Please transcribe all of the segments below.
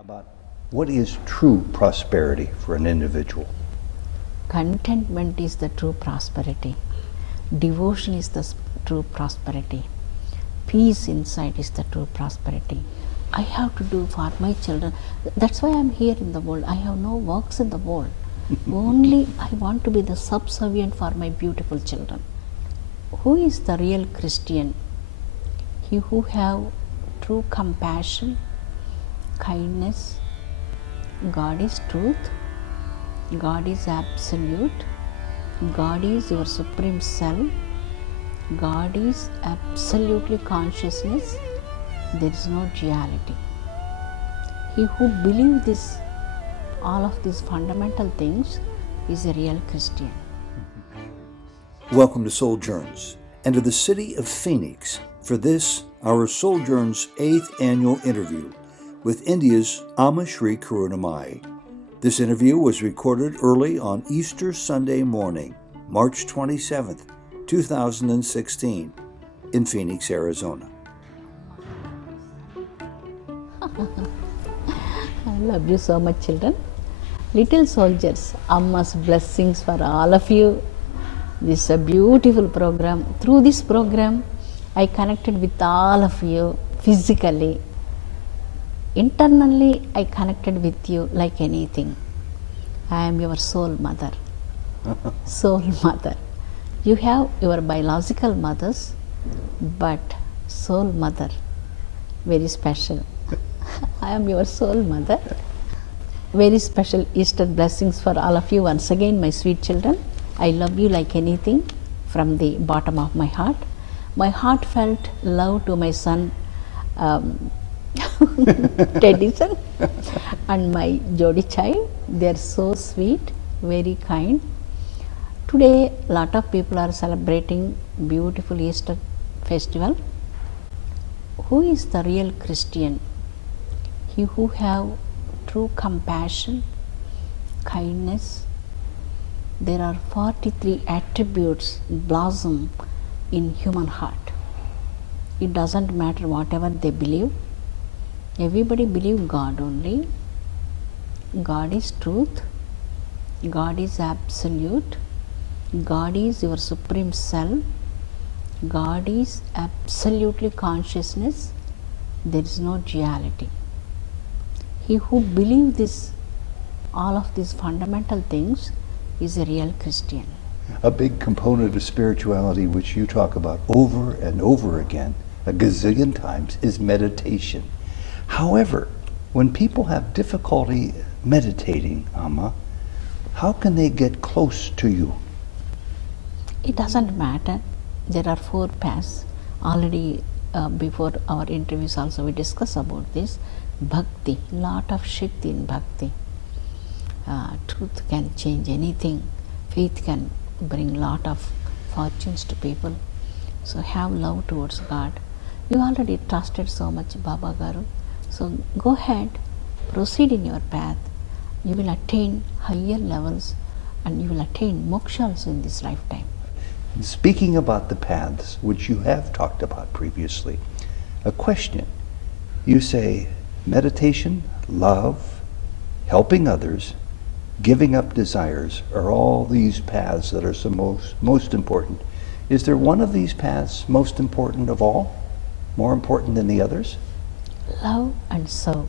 about what is true prosperity for an individual. Contentment is the true prosperity. Devotion is the true prosperity. Peace inside is the true prosperity. I have to do for my children. That's why I'm here in the world. I have no works in the world. Only I want to be the subservient for my beautiful children. Who is the real Christian? He who have true compassion, kindness. God is truth. God is absolute. God is your supreme self. God is absolutely consciousness. There is no duality. He who believes this, all of these fundamental things, is a real Christian. Welcome to Souljourns and to the city of Phoenix for this, our Souljourns 8th annual interview with India's Amma Sri Karunamayi. This interview was recorded early on Easter Sunday morning, March 27th, 2016, in Phoenix, Arizona. I love you so much, children. Little soldiers, Amma's blessings for all of you. This is a beautiful program. Through this program, I connected with all of you physically. Internally, I connected with you like anything. I am your soul mother. Soul mother. You have your biological mothers, but soul mother, very special. I am your soul mother. Very special Easter blessings for all of you. Once again, my sweet children, I love you like anything from the bottom of my heart. My heartfelt love to my son, Teddyson, and my Jodi child. They are so sweet, very kind. Today, lot of people are celebrating beautiful Easter festival. Who is the real Christian? He who have true compassion, kindness. There are 43 attributes blossom in human heart. It doesn't matter whatever they believe. Everybody believe God only. God is truth. God is absolute. God is your supreme self. God is absolutely consciousness. There is no duality. He who believes this, all of these fundamental things, is a real Christian. A big component of spirituality, which you talk about over and over again, a gazillion times, is meditation. However, when people have difficulty meditating, Amma, how can they get close to you? It doesn't matter. There are 4 paths. Already before our interviews also we discuss about this. Bhakti, lot of Shakti in Bhakti. Truth can change anything. Faith can bring lot of fortunes to people. So have love towards God. You already trusted so much Baba Garu. So go ahead, proceed in your path. You will attain higher levels and you will attain moksha also in this lifetime. Speaking about the paths, which you have talked about previously, a question. You say meditation, love, helping others, giving up desires are all these paths that are most important. Is there one of these paths most important of all? More important than the others? Love and serve.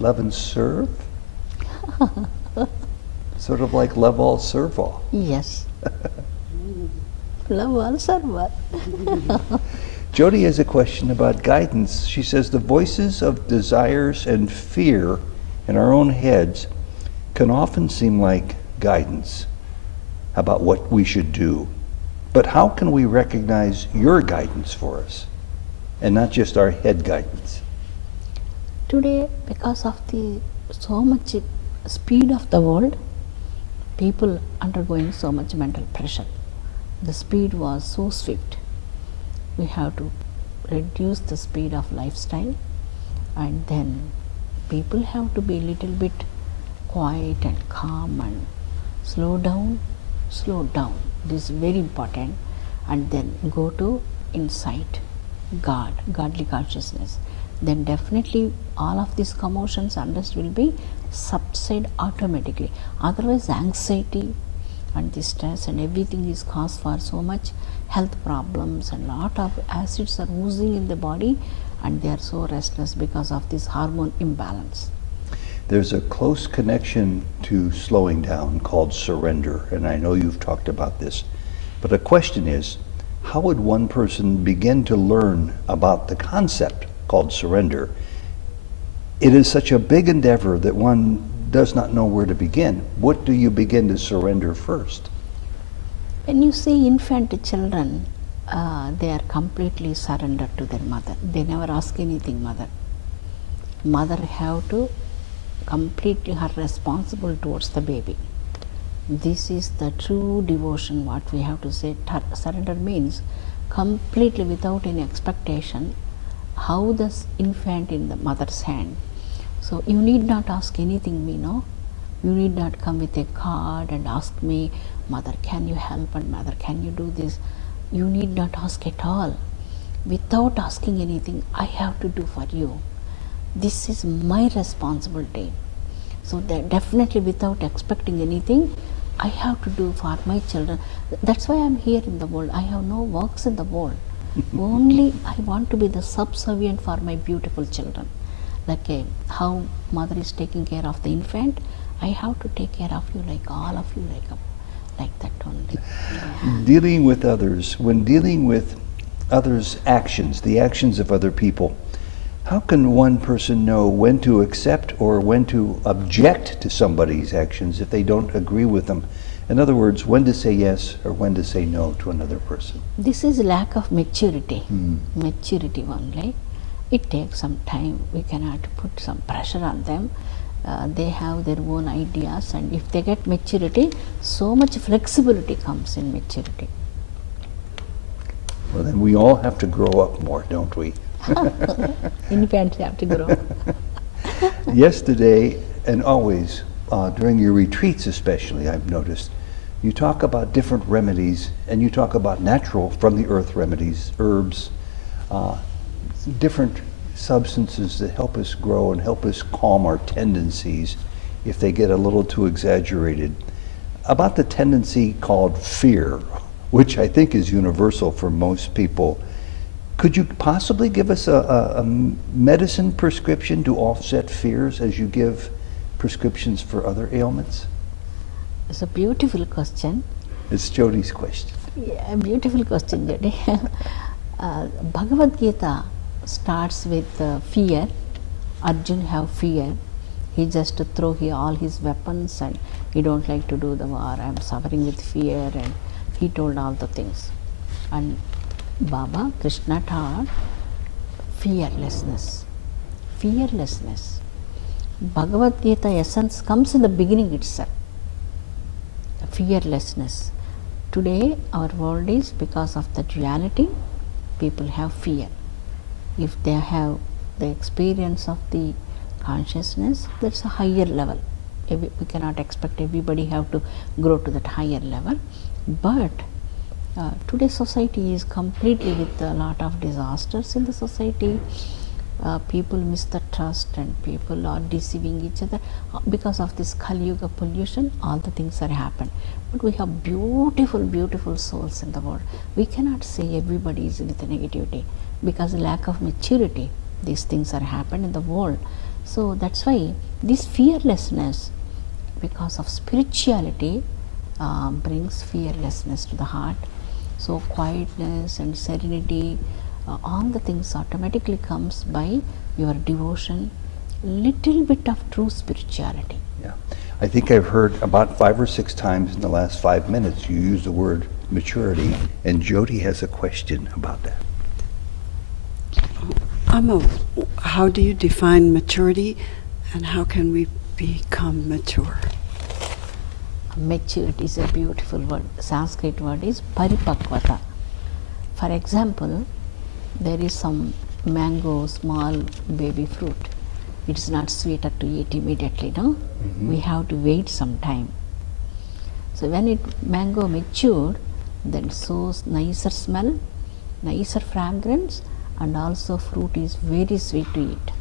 Love and serve? Sort of like love all, serve all. Yes. Love all, serve all. Jodi has a question about guidance. She says the voices of desires and fear in our own heads can often seem like guidance about what we should do. But how can we recognize your guidance for us and not just our head guidance? Today, because of the so much speed of the world, people undergoing so much mental pressure. The speed was so swift. We have to reduce the speed of lifestyle, and then people have to be a little bit quiet and calm and slow down. This is very important. And then go to insight, God, godly consciousness. then definitely all of these commotions, unrest will be subside automatically. Otherwise, anxiety and the stress and everything is cause for so much health problems, and lot of acids are oozing in the body, and they are so restless because of this hormone imbalance. There's a close connection to slowing down called surrender, and I know you've talked about this. But the question is, how would one person begin to learn about the concept called surrender? It is such a big endeavor that one does not know where to begin. What do you begin to surrender first? When you see infant children, they are completely surrendered to their mother. They never ask anything, mother. Mother have to completely her responsible towards the baby. This is the true devotion, what we have to say. Surrender means completely without any expectation, how the infant in the mother's hand. So you need not ask anything, me, no? You need not come with a card and ask me, mother, can you help, and mother, can you do this? You need not ask at all. Without asking anything, I have to do for you. This is my responsibility. So that definitely without expecting anything, I have to do for my children. That's why I'm here in the world. I have no works in the world. Only I want to be the subservient for my beautiful children. Like how mother is taking care of the infant, I have to take care of you, like all of you, like that only. Dealing with others, when dealing with others' actions, the actions of other people, how can one person know when to accept or when to object to somebody's actions if they don't agree with them? In other words, when to say yes or when to say no to another person? This is lack of maturity. Maturity only. It takes some time. We cannot put some pressure on them. They have their own ideas, and if they get maturity, so much flexibility comes in maturity. Well, then we all have to grow up more, don't we? Infants have to grow. Yesterday and always, during your retreats especially, I've noticed, you talk about different remedies, and you talk about natural, from the earth remedies, herbs, different substances that help us grow and help us calm our tendencies if they get a little too exaggerated. About the tendency called fear, which I think is universal for most people, could you possibly give us a medicine prescription to offset fears as you give prescriptions for other ailments? It's a beautiful question. It's Jody's question. Yeah, beautiful question, Jody. Bhagavad Gita starts with fear. Arjun have fear. He just throw all his weapons and he don't like to do the war. I'm suffering with fear, and he told all the things. And Baba Krishna taught fearlessness. Fearlessness. Bhagavad Gita essence comes in the beginning itself. Fearlessness. Today our world is, because of the duality, people have fear. If they have the experience of the consciousness, that's a higher level. We cannot expect everybody have to grow to that higher level. But today's society is completely with a lot of disasters in the society. People miss the trust, and people are deceiving each other. Because of this Kali Yuga pollution, all the things are happened. But we have beautiful, beautiful souls in the world. We cannot say everybody is with negativity, because lack of maturity, these things are happened in the world. So that's why this fearlessness, because of spirituality, brings fearlessness to the heart. So quietness and serenity, all the things automatically comes by your devotion, little bit of true spirituality. Yeah, I think I've heard about 5 or 6 times in the last 5 minutes you use the word maturity, and Jody has a question about that. Amma, how do you define maturity, and how can we become mature? Maturity is a beautiful word. Sanskrit word is paripakvata. For example, there is some mango, small baby fruit. It is not sweeter to eat immediately, no? We have to wait some time. So when mango matured, then so nicer smell, nicer fragrance, and also fruit is very sweet to eat.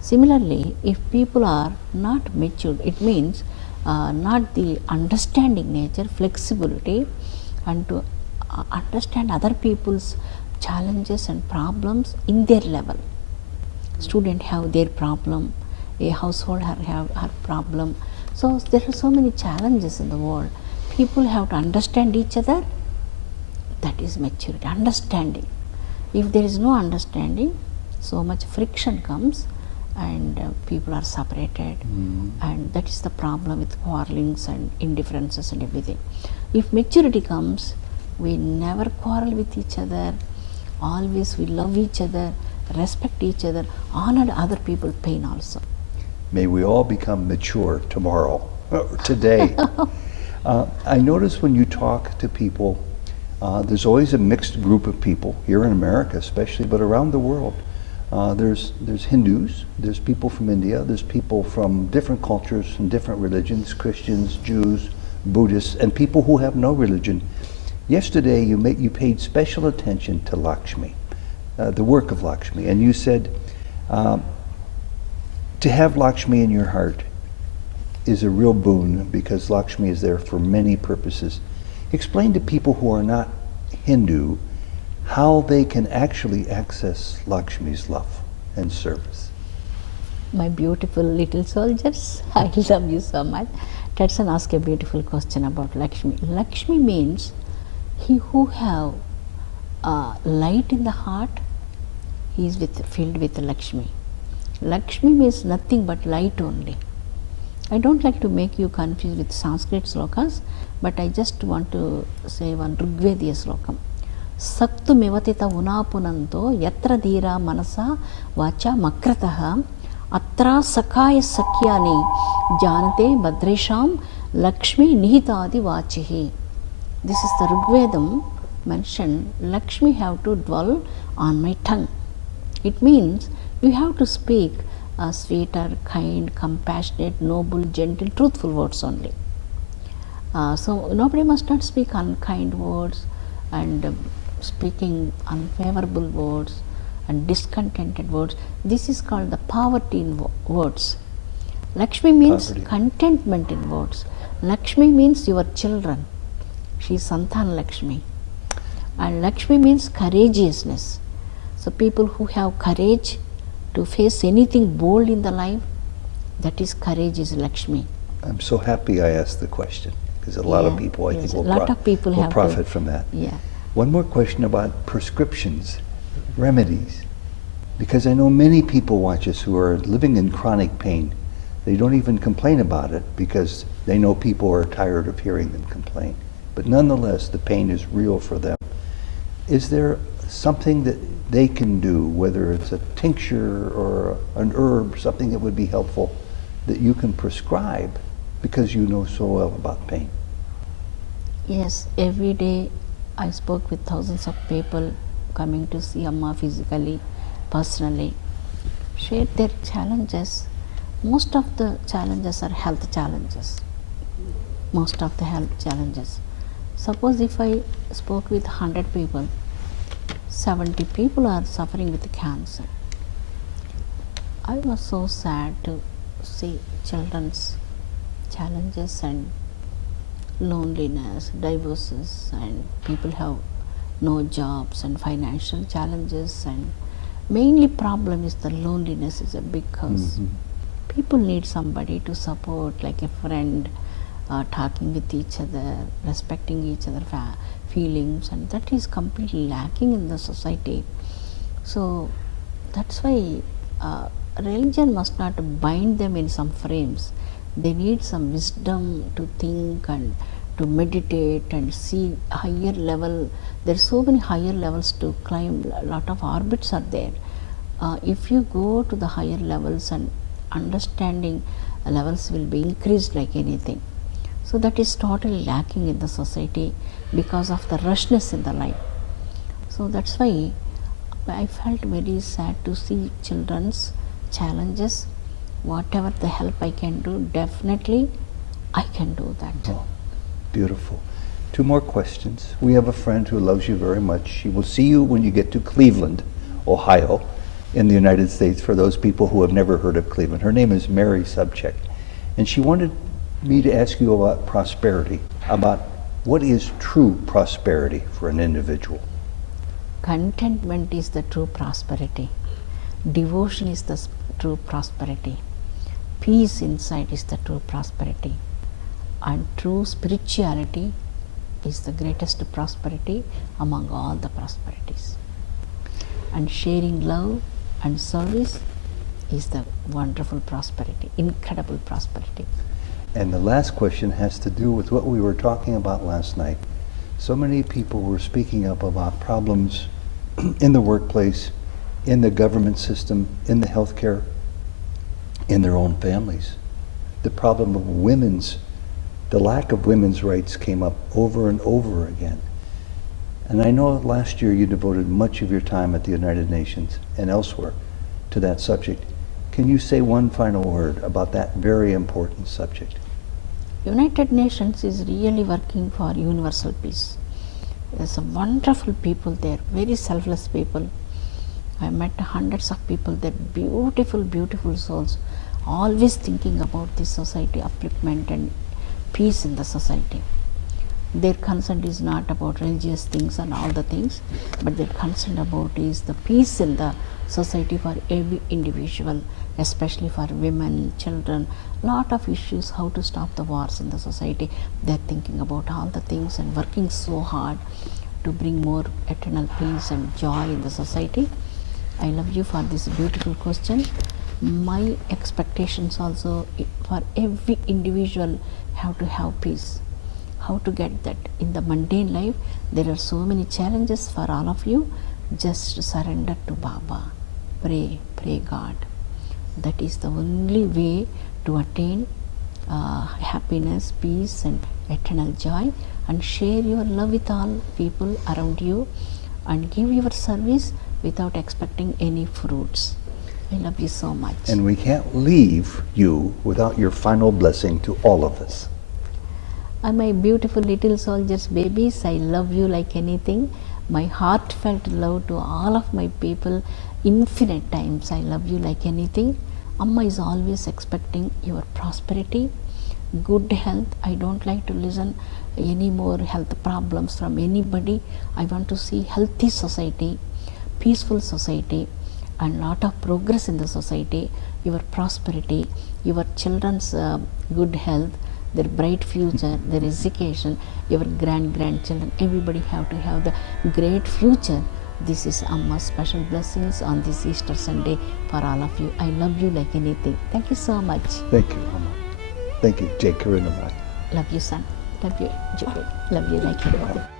Similarly, if people are not matured, it means not the understanding nature, flexibility, and to understand other people's challenges and problems in their level. Student have their problem, a household have her problem. So there are so many challenges in the world. People have to understand each other. That is maturity, understanding. If there is no understanding, so much friction comes and people are separated, and that is the problem with quarrelings and indifferences and everything. If maturity comes, we never quarrel with each other, always we love each other, respect each other, honor other people's pain also. May we all become mature tomorrow, today. I notice when you talk to people, there's always a mixed group of people, here in America especially, but around the world. There's Hindus, there's people from India, there's people from different cultures and different religions, Christians, Jews, Buddhists, and people who have no religion. Yesterday you paid special attention to Lakshmi, the work of Lakshmi, and you said to have Lakshmi in your heart is a real boon because Lakshmi is there for many purposes. Explain to people who are not Hindu how they can actually access Lakshmi's love and service. My beautiful little soldiers, I love you so much. Let's ask a beautiful question about Lakshmi. Lakshmi means he who have light in the heart, he is filled with Lakshmi. Lakshmi means nothing but light only. I don't like to make you confused with Sanskrit slokas, but I just want to say one Rigvediya slokam. Saktu mivatita unapunanto yatra dhira manasa vacha makrataha atra sakaya sakyani janate badresham Lakshmi nihitadi vachihi. This is the Rigvedam mentioned. Lakshmi have to dwell on my tongue. It means you have to speak sweeter, kind, compassionate, noble, gentle, truthful words only. So nobody must not speak unkind words and speaking unfavorable words and discontented words. This is called the poverty in words. Lakshmi means contentment in words. Lakshmi means your children. She is Santan Lakshmi. And Lakshmi means courageousness. So people who have courage to face anything bold in the life, that is courage is Lakshmi. I'm so happy I asked the question because a lot of people I think will profit from that. Yeah. One more question about prescriptions, remedies, because I know many people watch us who are living in chronic pain. They don't even complain about it because they know people are tired of hearing them complain. But nonetheless, the pain is real for them. Is there something that they can do, whether it's a tincture or an herb, something that would be helpful, that you can prescribe because you know so well about pain? Yes, every day I spoke with thousands of people coming to see Amma physically, personally, shared their challenges. Most of the challenges are health challenges. Most of the health challenges. Suppose if I spoke with 100 people, 70 people are suffering with cancer. I was so sad to see children's challenges and loneliness, divorces, and people have no jobs and financial challenges, and mainly problem is the loneliness is a big cause. People need somebody to support, like a friend, talking with each other, respecting each other's feelings, and that is completely lacking in the society. So that's why religion must not bind them in some frames. They need some wisdom to think and to meditate and see higher level. There are so many higher levels to climb. A lot of orbits are there. If you go to the higher levels, and understanding levels will be increased like anything. So that is totally lacking in the society because of the rushness in the life. So that's why I felt very sad to see children's challenges. Whatever the help I can do, definitely I can do that. Oh, beautiful. 2 more questions. We have a friend who loves you very much. She will see you when you get to Cleveland Ohio, in the United States, for those people who have never heard of Cleveland. Her name is Mary Subcheck. And she wanted me to ask you about prosperity, about what is true prosperity for an individual. Contentment is the true prosperity. Devotion is the true prosperity. Peace inside is the true prosperity. And true spirituality is the greatest prosperity among all the prosperities. And sharing love and service is the wonderful prosperity, incredible prosperity. And the last question has to do with what we were talking about last night. So many people were speaking up about problems in the workplace, in the government system, in the healthcare, in their own families. The problem of the lack of women's rights came up over and over again. And I know last year you devoted much of your time at the United Nations and elsewhere to that subject. Can you say one final word about that very important subject? United Nations is really working for universal peace. There's some wonderful people there, very selfless people. I met hundreds of people there, beautiful, beautiful souls, always thinking about the society, upliftment and peace in the society. Their concern is not about religious things and all the things, but their concern about is the peace in the society for every individual, especially for women, children, lot of issues, how to stop the wars in the society. They're thinking about all the things and working so hard to bring more eternal peace and joy in the society. I love you for this beautiful question. My expectations also for every individual have to have peace. How to get that in the mundane life? There are so many challenges for all of you. Just surrender to Baba. Pray God. That is the only way to attain happiness, peace and eternal joy, and share your love with all people around you and give your service without expecting any fruits. I love you so much. And we can't leave you without your final blessing to all of us. My beautiful little soldiers, babies, I love you like anything. My heartfelt love to all of my people, infinite times. I love you like anything. Amma is always expecting your prosperity, good health. I don't like to listen any more health problems from anybody. I want to see healthy society, peaceful society, and lot of progress in the society, your prosperity, your children's good health, their bright future, their education, your grandchildren, everybody have to have the great future. This is Amma's special blessings on this Easter Sunday for all of you. I love you like anything. Thank you so much. Thank you, Amma. Thank you, Karunamayi. Love you, son. Love you, Jupiter. Love you like anything.